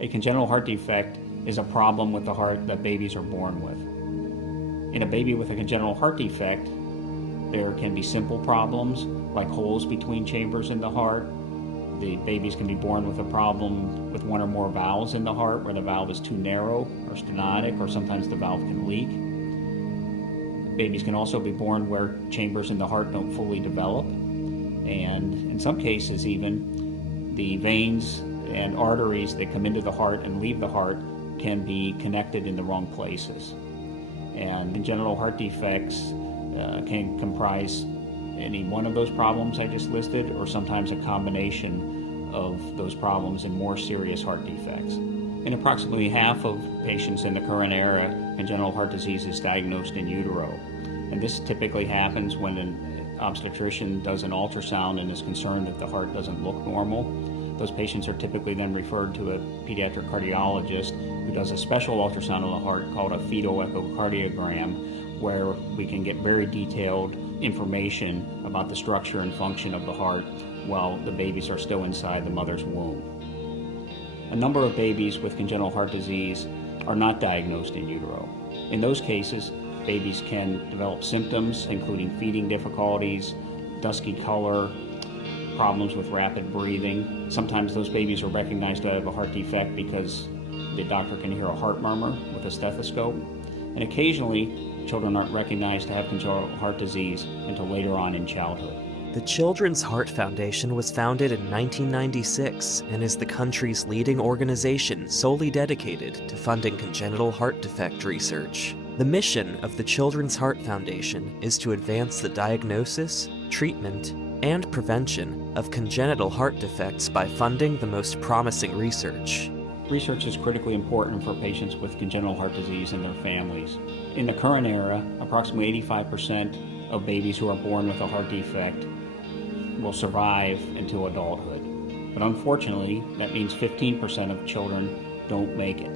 A congenital heart defect is a problem with the heart that babies are born with. In a baby with a congenital heart defect, there can be simple problems like holes between chambers in the heart. The babies can be born with a problem with one or more valves in the heart where the valve is too narrow or stenotic, or sometimes the valve can leak. Babies can also be born where chambers in the heart don't fully develop, and in some cases even the veins and arteries that come into the heart and leave the heart can be connected in the wrong places. And congenital heart defects can comprise any one of those problems I just listed, or sometimes a combination of those problems in more serious heart defects. In approximately half of patients in the current era, congenital heart disease is diagnosed in utero. And this typically happens when an obstetrician does an ultrasound and is concerned that the heart doesn't look normal. Those patients are typically then referred to a pediatric cardiologist who does a special ultrasound of the heart called a fetal echocardiogram, where we can get very detailed information about the structure and function of the heart while the babies are still inside the mother's womb. A number of babies with congenital heart disease are not diagnosed in utero. In those cases, babies can develop symptoms including feeding difficulties, dusky color, problems with rapid breathing. Sometimes those babies are recognized to have a heart defect because the doctor can hear a heart murmur with a stethoscope. And occasionally, children aren't recognized to have congenital heart disease until later on in childhood. The Children's Heart Foundation was founded in 1996 and is the country's leading organization solely dedicated to funding congenital heart defect research. The mission of the Children's Heart Foundation is to advance the diagnosis, treatment, and prevention of congenital heart defects by funding the most promising research. Research is critically important for patients with congenital heart disease and their families. In the current era, approximately 85% of babies who are born with a heart defect will survive until adulthood. But unfortunately, that means 15% of children don't make it.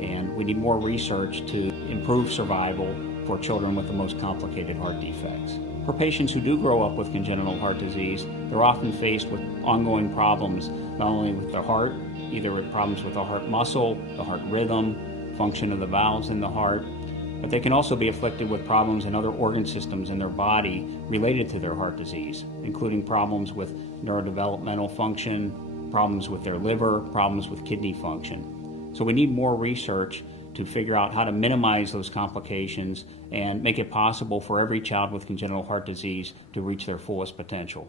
And we need more research to improve survival for children with the most complicated heart defects. For patients who do grow up with congenital heart disease, they're often faced with ongoing problems, not only with their heart, either with problems with the heart muscle, the heart rhythm, function of the valves in the heart, but they can also be afflicted with problems in other organ systems in their body related to their heart disease, including problems with neurodevelopmental function, problems with their liver, problems with kidney function. So we need more research to figure out how to minimize those complications and make it possible for every child with congenital heart disease to reach their fullest potential.